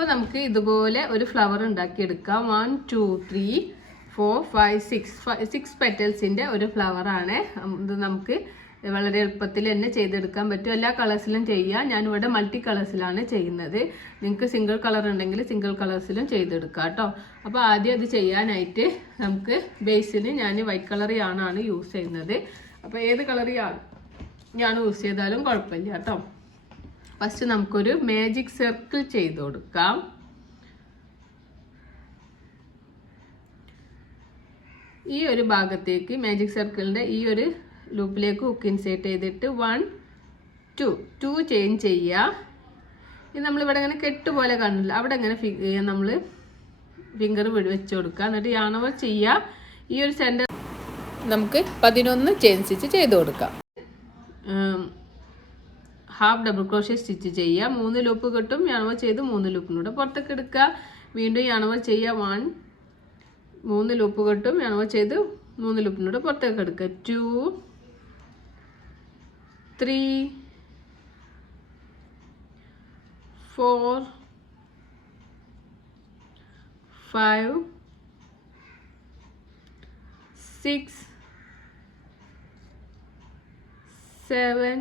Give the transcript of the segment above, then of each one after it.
അപ്പോൾ നമുക്ക് ഇതുപോലെ ഒരു ഫ്ലവർ ഉണ്ടാക്കിയെടുക്കാം. 1 2 3 4 5 6 പെറ്റൽസിൻ്റെ ഒരു ഫ്ലവറാണ്. ഇത് നമുക്ക് വളരെ എളുപ്പത്തിൽ തന്നെ ചെയ്തെടുക്കാൻ പറ്റും. എല്ലാ കളേഴ്സിലും ചെയ്യാം. ഞാനിവിടെ മൾട്ടി കളേഴ്സിലാണ് ചെയ്യുന്നത്. നിങ്ങൾക്ക് സിംഗിൾ കളർ ഉണ്ടെങ്കിൽ സിംഗിൾ കളേഴ്സിലും ചെയ്തെടുക്കാം കേട്ടോ. അപ്പോൾ ആദ്യം അത് ചെയ്യാനായിട്ട് നമുക്ക് ബേസിന് ഞാൻ വൈറ്റ് കളർ യാണാണ് യൂസ് ചെയ്യുന്നത്. അപ്പോൾ ഏത് കളർ ഞാൻ യൂസ് ചെയ്താലും കുഴപ്പമില്ല കേട്ടോ. ഫസ്റ്റ് നമുക്കൊരു മാജിക് സർക്കിൾ ചെയ്ത് കൊടുക്കാം. ഈ ഒരു ഭാഗത്തേക്ക് മാജിക് സർക്കിളിൻ്റെ ഈ ഒരു ലൂപ്പിലേക്ക് ഹുക്ക് ഇൻസേർട്ട് ചെയ്തിട്ട് 1 2 ചെയിൻ ചെയ്യുക. ഇത് നമ്മളിവിടെ ഇങ്ങനെ കെട്ട് പോലെ കാണില്ല, അവിടെ ഇങ്ങനെ നമ്മൾ ഫിംഗർ വെച്ച് കൊടുക്കുക. എന്നിട്ട് യാൺ ഓവർ ചെയ്യുക. ഈ ഒരു സെൻറ്റർ നമുക്ക് 11 ചെയിൻ സ്റ്റിച്ച് ചെയ്ത് കൊടുക്കാം. ഹാഫ് ഡബിൾ ക്രോഷ്യ സ്റ്റിച്ച് ചെയ്യുക. 3 ലൂപ്പ് കിട്ടും. യാൺ ഓവർ ചെയ്ത് 3 ലൂപ്പിനൂടെ പുറത്തേക്ക് എടുക്കുക. വീണ്ടും യാൺ ഓവർ ചെയ്യുക. 3 ലൂപ്പ് കിട്ടും. യാൺ ഓവർ ചെയ്ത് 3 ലൂപ്പിനൂടെ പുറത്തേക്ക് എടുക്കുക. 2 3 4 5 6 7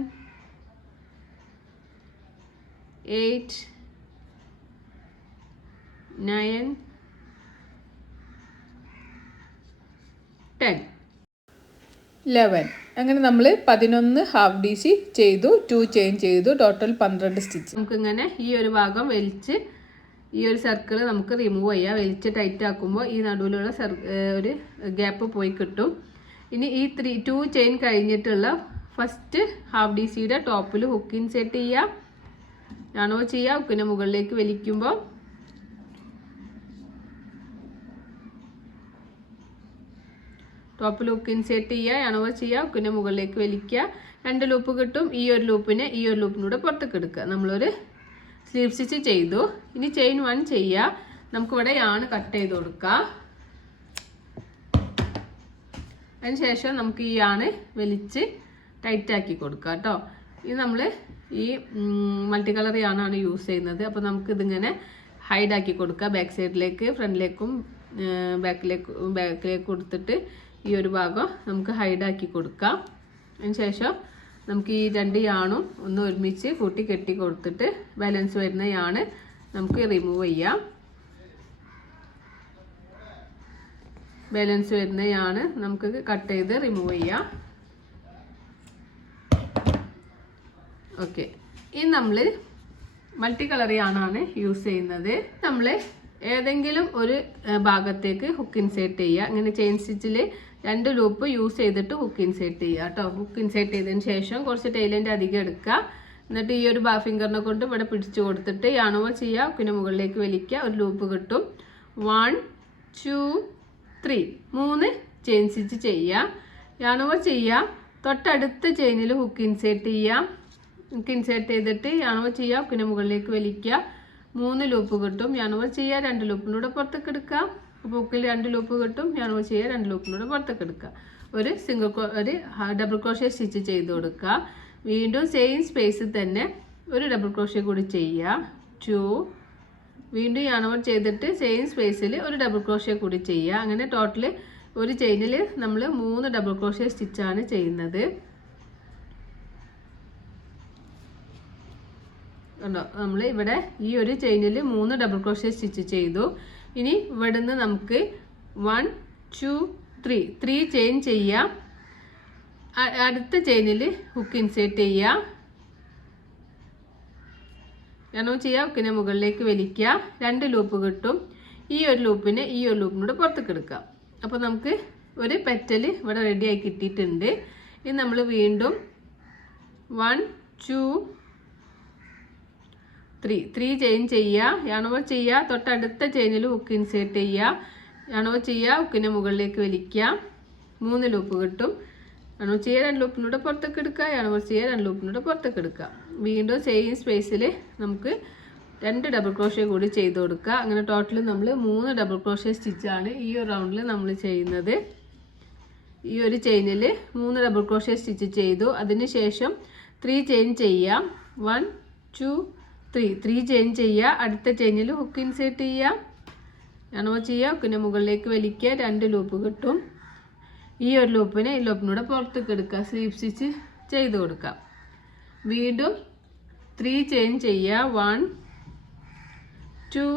8 9 10 11. അങ്ങനെ നമ്മൾ 11 ഹാഫ് ഡി സി ചെയ്തു, 2 ചെയിൻ ചെയ്തു, ടോട്ടൽ 12 സ്റ്റിച്ച്. നമുക്കിങ്ങനെ ഈ ഒരു ഭാഗം വലിച്ച് ഈ ഒരു സർക്കിൾ നമുക്ക് റിമൂവ് ചെയ്യാം. വലിച്ച് ടൈറ്റ് ആക്കുമ്പോൾ ഈ നടുവിലുള്ള ഒരു ഗ്യാപ്പ് പോയി കിട്ടും. ഇനി ഈ 2 ചെയിൻ കഴിഞ്ഞിട്ടുള്ള ഫസ്റ്റ് ഹാഫ് ഡി സിയുടെ ടോപ്പിൽ ഹുക്ക് ഇൻസേർട്ട് ചെയ്യുക. യാൺ ഓവർ ചെയ്യുക. ഹുക്കിൻ്റെ മുകളിലേക്ക് വലിക്കുമ്പോൾ ടോപ്പിൽ ഹുക്ക് ഇൻസേർട്ട് ചെയ്യുക. യാൺ ഓവർ ചെയ്യുക. ഹുക്കിൻ്റെ മുകളിലേക്ക് വലിക്കുക. 2 ലൂപ്പ് കിട്ടും. ഈ ഒരു ലൂപ്പിനെ ഈ ഒരു ലൂപ്പിനൂടെ പുറത്തേക്ക് എടുക്കുക. നമ്മളൊരു സ്ലീവ് സ്റ്റിച്ച് ചെയ്തു. ഇനി ചെയിൻ 1 ചെയ്യുക. നമുക്കിവിടെ യാണ് കട്ട് ചെയ്ത് കൊടുക്കാം. അതിനുശേഷം നമുക്ക് ഈ യാണ് വലിച്ച് ടൈറ്റാക്കി കൊടുക്കുക കേട്ടോ. ഇത് നമ്മൾ ഈ മൾട്ടി കളർ യാണാണ് യൂസ് ചെയ്യുന്നത്. അപ്പോൾ നമുക്കിതിങ്ങനെ ഹൈഡാക്കി കൊടുക്കുക. ബാക്ക് സൈഡിലേക്ക് ഫ്രണ്ടിലേക്കും ബാക്കിലേക്ക് കൊടുത്തിട്ട് ഈ ഒരു ഭാഗം നമുക്ക് ഹൈഡാക്കി കൊടുക്കാം. അതിനുശേഷം നമുക്ക് ഈ 2 യാണും ഒന്ന് ഒരുമിച്ച് കൂട്ടി കെട്ടി കൊടുത്തിട്ട് ബാലൻസ് വരുന്ന യാണ് നമുക്ക് റിമൂവ് ചെയ്യാം. ബാലൻസ് വരുന്ന യാണ് നമുക്ക് കട്ട് ചെയ്ത് റിമൂവ് ചെയ്യാം. ഓക്കെ, ഇനി നമ്മൾ മൾട്ടി കളർ യാണാണ് യൂസ് ചെയ്യുന്നത്. നമ്മൾ ഏതെങ്കിലും ഒരു ഭാഗത്തേക്ക് ഹുക്ക് ഇൻസേർട്ട് ചെയ്യുക. അങ്ങനെ ചെയിൻ സ്റ്റിച്ചിൽ 2 ലൂപ്പ് യൂസ് ചെയ്തിട്ട് ഹുക്ക് ഇൻസേർട്ട് ചെയ്യുക കേട്ടോ. ഹുക്ക് ഇൻസേർട്ട് ചെയ്തതിന് ശേഷം കുറച്ച് ടൈലൻ്റ് അധികം എടുക്കുക. എന്നിട്ട് ഈ ഒരു ഫിംഗറിനെ കൊണ്ട് ഇവിടെ പിടിച്ചു കൊടുത്തിട്ട് യാൺ ഓവർ ചെയ്യുക. ഹുക്കിന് മുകളിലേക്ക് വലിക്കുക. ഒരു ലൂപ്പ് കിട്ടും. 1 2 3 3 ചെയിൻ സ്റ്റിച്ച് ചെയ്യുക. യാൺ ഓവർ ചെയ്യുക. തൊട്ടടുത്ത ചെയിനിൽ ഹുക്ക് ഇൻസേർട്ട് ചെയ്യുക. ഹുക്ക് ഇൻസേർട്ട് ചെയ്തിട്ട് യാൺ ഓവർ ചെയ്യുക. ഹുക്കിന് മുകളിലേക്ക് വലിക്കുക. 3 ലൂപ്പ് കിട്ടും. യാൺ ഓവർ ചെയ്യുക. 2 ലൂപ്പിനൂടെ പുറത്തേക്ക് എടുക്കുക. അപ്പോൾ ഹുക്കിൽ 2 ലൂപ്പ് കിട്ടും. യാൺ ഓവർ ചെയ്യുക. 2 ലൂപ്പിനൂടെ പുറത്തേക്ക് എടുക്കുക. ഒരു ഡബിൾ ക്രോഷ്യ സ്റ്റിച്ച് ചെയ്ത് കൊടുക്കുക. വീണ്ടും സെയിം സ്പേസിൽ തന്നെ ഒരു ഡബിൾ ക്രോഷ്യ കൂടി ചെയ്യുക. 2 വീണ്ടും യാൺ ഓവർ ചെയ്തിട്ട് സെയിം സ്പേസിൽ ഒരു ഡബിൾ ക്രോഷ്യ കൂടി ചെയ്യുക. അങ്ങനെ ടോട്ടൽ ഒരു ചെയിനിൽ നമ്മൾ 3 ഡബിൾ ക്രോഷ്യ സ്റ്റിച്ചാണ് ചെയ്യുന്നത്. കണ്ടോ, നമ്മൾ ഇവിടെ ഈ ഒരു ചെയിനിൽ 3 ഡബിൾ ക്രോഷ്യ സ്റ്റിച്ച് ചെയ്തു. ഇനി ഇവിടെ നിന്ന് നമുക്ക് 1 2 3 ചെയിൻ ചെയ്യാം. അടുത്ത ചെയിനിൽ ഹുക്ക് ഇൻസേർട്ട് ചെയ്യുക. യാണോ ചെയ്യുക. ഹുക്കിനെ മുകളിലേക്ക് വലിക്കുക. 2 ലൂപ്പ് കിട്ടും. ഈ ഒരു ലൂപ്പിനെ ഈ ഒരു ലൂപ്പിനൂടെ പുറത്തേക്ക് എടുക്കാം. അപ്പോൾ നമുക്ക് ഒരു പെറ്റൽ ഇവിടെ റെഡിയായി കിട്ടിയിട്ടുണ്ട്. ഇനി നമ്മൾ വീണ്ടും 1 2 3 ചെയിൻ ചെയ്യുക. യാൺ ഓവർ ചെയ്യുക. തൊട്ടടുത്ത ചെയിനിൽ ഹുക്ക് ഇൻസേർട്ട് ചെയ്യുക. യാൺ ഓവർ ചെയ്യുക. ഹുക്കിനെ മുകളിലേക്ക് വലിക്കുക. 3 ലൂപ്പ് കിട്ടും. യാൺ ഓവർ ചെയ്യുക. 2 ലൂപ്പിനൂടെ പുറത്തേക്ക് എടുക്കുക. യാൺ ഓവർ ചെയ്യുക. 2 ലൂപ്പിനൂടെ പുറത്തേക്ക് എടുക്കുക. വീണ്ടും സെയിം സ്പേസിൽ നമുക്ക് 2 ഡബിൾ ക്രോഷ്യ കൂടി ചെയ്ത് കൊടുക്കുക. അങ്ങനെ ടോട്ടൽ നമ്മൾ 3 ഡബിൾ ക്രോഷ്യ സ്റ്റിച്ചാണ് ഈ ഒരു റൗണ്ടിൽ നമ്മൾ ചെയ്യുന്നത്. ഈ ഒരു ചെയിനിൽ 3 ഡബിൾ ക്രോഷ്യ സ്റ്റിച്ച് ചെയ്തു. അതിനുശേഷം 3 ചെയിൻ ചെയ്യാം. 1 2 3 ചെയിൻ ചെയ്യുക. അടുത്ത ചെയിനിൽ ഹുക്ക് ഇൻസേർട്ട് ചെയ്യുക. ആണോ ചെയ്യുക, ഹുക്കിൻ്റെ മുകളിലേക്ക് വലിക്കുക, 2 ലൂപ്പ് കിട്ടും. ഈ ഒരു ലൂപ്പിനെ ഈ ലൂപ്പിനൂടെ പുറത്തേക്ക് എടുക്കുക, സ്ലീപ്പ് സ്റ്റിച്ച് ചെയ്ത് കൊടുക്കാം. വീണ്ടും 3 ചെയിൻ ചെയ്യുക. 1 2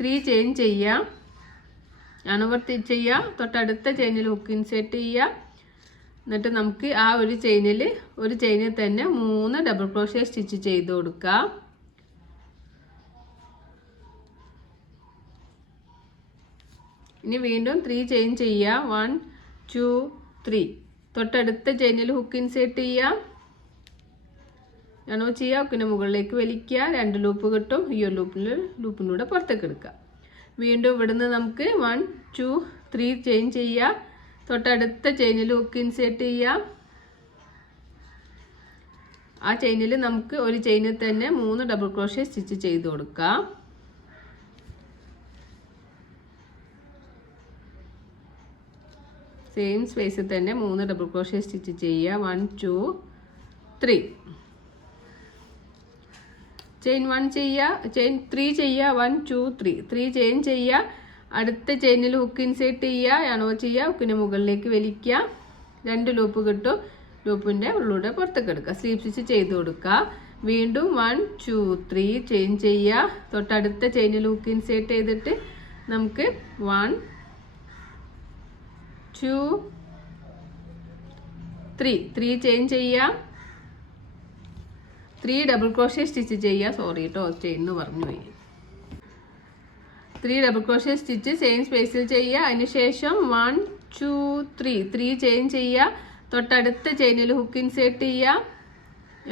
3 ചെയിൻ ചെയ്യുക. അണുവർത്തി ചെയ്യുക. തൊട്ടടുത്ത ചെയിനിൽ ഹുക്ക് ഇൻസേർട്ട് ചെയ്യുക. എന്നിട്ട് നമുക്ക് ആ ഒരു ചെയിനിൽ തന്നെ 3 ഡബിൾ ക്രോഷ്യ സ്റ്റിച്ച് ചെയ്ത് കൊടുക്കാം. ഇനി വീണ്ടും 3 ചെയിൻ ചെയ്യുക. 1 2 3 തൊട്ടടുത്ത ചെയിനിൽ ഹുക്ക് ഇൻസേർട്ട് ചെയ്യുക. ആണോ ചെയ്യുക, ഹുക്കിൻ്റെ മുകളിലേക്ക് വലിക്കുക, 2 ലൂപ്പ് കിട്ടും. ഈ ഒരു ലൂപ്പിലൂടെ പുറത്തേക്ക് എടുക്കുക. വീണ്ടും ഇവിടുന്ന് നമുക്ക് 1 2 3 ചെയിൻ ചെയ്യുക. തൊട്ടടുത്ത ചെയിനിൽ ഹുക്ക് ഇൻസേർട്ട് ചെയ്യുക. ആ ചെയിനിൽ നമുക്ക് ഒരു ചെയിനിൽ തന്നെ 3 ഡബിൾ ക്രോഷ്യ സ്റ്റിച്ച് ചെയ്ത് കൊടുക്കാം. സെയിം സ്പേസിൽ തന്നെ 3 ഡബിൾ ക്രോഷ്യ സ്റ്റിച്ച് ചെയ്യുക. 1 2 3 ചെയിൻ 1 ചെയ്യുക, ചെയിൻ 3 ചെയ്യുക. 1 2 3 ചെയിൻ ചെയ്യുക. അടുത്ത ചെയിനിൽ ഹുക്ക് ഇൻസേർട്ട് ചെയ്യുക. ആണോ ചെയ്യുക, ഹുക്കിൻ്റെ മുകളിലേക്ക് വലിക്കുക, 2 ലൂപ്പ് കിട്ടും. ലൂപ്പിൻ്റെ ഉള്ളിലൂടെ പുറത്തേക്ക് എടുക്കുക, സ്ലീപ്പ് സ്റ്റിച്ച് ചെയ്ത് കൊടുക്കുക. വീണ്ടും 1 2 3 ചെയിൻ ചെയ്യുക. തൊട്ടടുത്ത ചെയിനിൽ ഹുക്ക് ഇൻസേർട്ട് ചെയ്തിട്ട് നമുക്ക് 1 2 3 ചെയിൻ ചെയ്യുക. 3 ഡബിൾ ക്രോഷ്യ സ്റ്റിച്ച് ചെയ്യുക. സോറി കേട്ടോ, ചെയിൻ എന്ന് പറഞ്ഞു പോയി. 3 ഡബിൾ ക്രോഷ്യ സ്റ്റിച്ച് സെയിം സ്പേസിൽ ചെയ്യുക. അതിനുശേഷം 1 2 3 ചെയിൻ ചെയ്യുക. തൊട്ടടുത്ത ചെയിനിൽ ഹുക്ക് ഇൻസേർട്ട് ചെയ്യുക.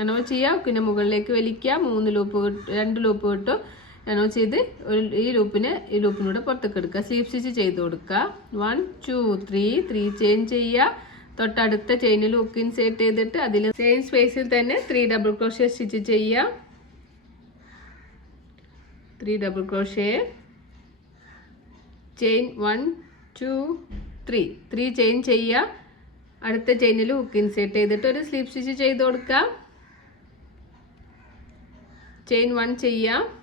ആണോ ചെയ്യുക, ഹുക്കിൻ്റെ മുകളിലേക്ക് വലിക്കുക, 2 ലൂപ്പ് കിട്ടും. ആണോ ചെയ്ത് ഈ ലൂപ്പിനൂടെ പുറത്തേക്ക് എടുക്കുക, സ്ലീപ്പ് സ്റ്റിച്ച് ചെയ്ത് കൊടുക്കുക. 1 2 3 ചെയിൻ ചെയ്യുക. തൊട്ടടുത്ത ചെയിനിൽ ഹുക്ക് ഇൻസേർട്ട് ചെയ്തിട്ട് അതിൽ സെയിം സ്പേസിൽ തന്നെ 3 ഡബിൾ ക്രോഷ്യ സ്റ്റിച്ച് ചെയ്യുക. 3 ഡബിൾ ക്രോഷ്യ, ചെയിൻ 1 2 3 ചെയിൻ ചെയ്യുക. അടുത്ത ചെയിനിൽ ഹുക്ക് ഇൻസേർട്ട് ചെയ്തിട്ട് ഒരു സ്ലീപ്പ് സ്റ്റിച്ച് ചെയ്ത് കൊടുക്കുക. ചെയിൻ 1 ചെയ്യുക.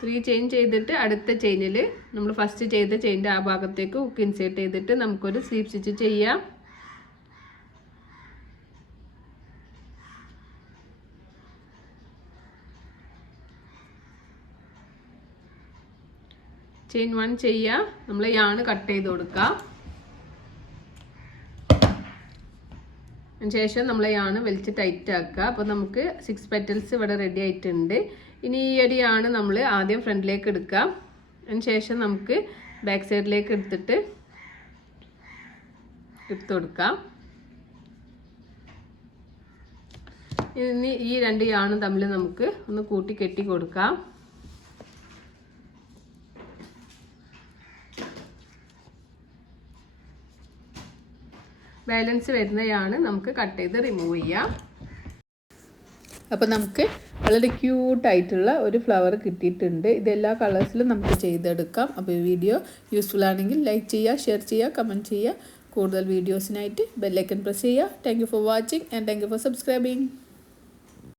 3 ചെയിൻ ചെയ്തിട്ട് അടുത്ത ചെയിനിൽ നമ്മൾ ഫസ്റ്റ് ചെയ്ത ചെയിൻ്റെ ആ ഭാഗത്തേക്ക് ഹുക്ക് ഇൻസേർട്ട് ചെയ്തിട്ട് നമുക്കൊരു സ്ലീപ്പ് സ്റ്റിച്ച് ചെയ്യാം. ചെയിൻ 1 ചെയ്യുക. നമ്മൾ യാൺ കട്ട് ചെയ്ത് കൊടുക്കുക. അതിനുശേഷം നമ്മൾ യാൺ വലിച്ച് ടൈറ്റ് ആക്കുക. അപ്പോൾ നമുക്ക് 6 പെറ്റൽസ് ഇവിടെ റെഡി ആയിട്ടുണ്ട്. ഇനി ഈ ഒരു യാൺ നമ്മൾ ആദ്യം ഫ്രണ്ടിലേക്ക് എടുക്കാം. അതിനുശേഷം നമുക്ക് ബാക്ക് സൈഡിലേക്ക് എടുത്ത് കൊടുക്കാം. ഇനി ഈ 2 യാണും തമ്മിൽ നമുക്ക് ഒന്ന് കൂട്ടി കെട്ടി കൊടുക്കാം. ബാലൻസ് വരുന്നതാണ് നമുക്ക് കട്ട് ചെയ്ത് റിമൂവ് ചെയ്യാം. അപ്പോൾ നമുക്ക് വളരെ ക്യൂട്ടായിട്ടുള്ള ഒരു ഫ്ലവർ കിട്ടിയിട്ടുണ്ട്. ഇതെല്ലാ കളേഴ്സിലും നമുക്ക് ചെയ്തെടുക്കാം. അപ്പോൾ ഈ വീഡിയോ യൂസ്ഫുൾ ആണെങ്കിൽ ലൈക്ക് ചെയ്യുക, ഷെയർ ചെയ്യുക, കമൻറ്റ് ചെയ്യുക. കൂടുതൽ വീഡിയോസിനായിട്ട് ബെൽ ഐക്കൺ പ്രസ് ചെയ്യുക. Thank you for watching and thank you for subscribing.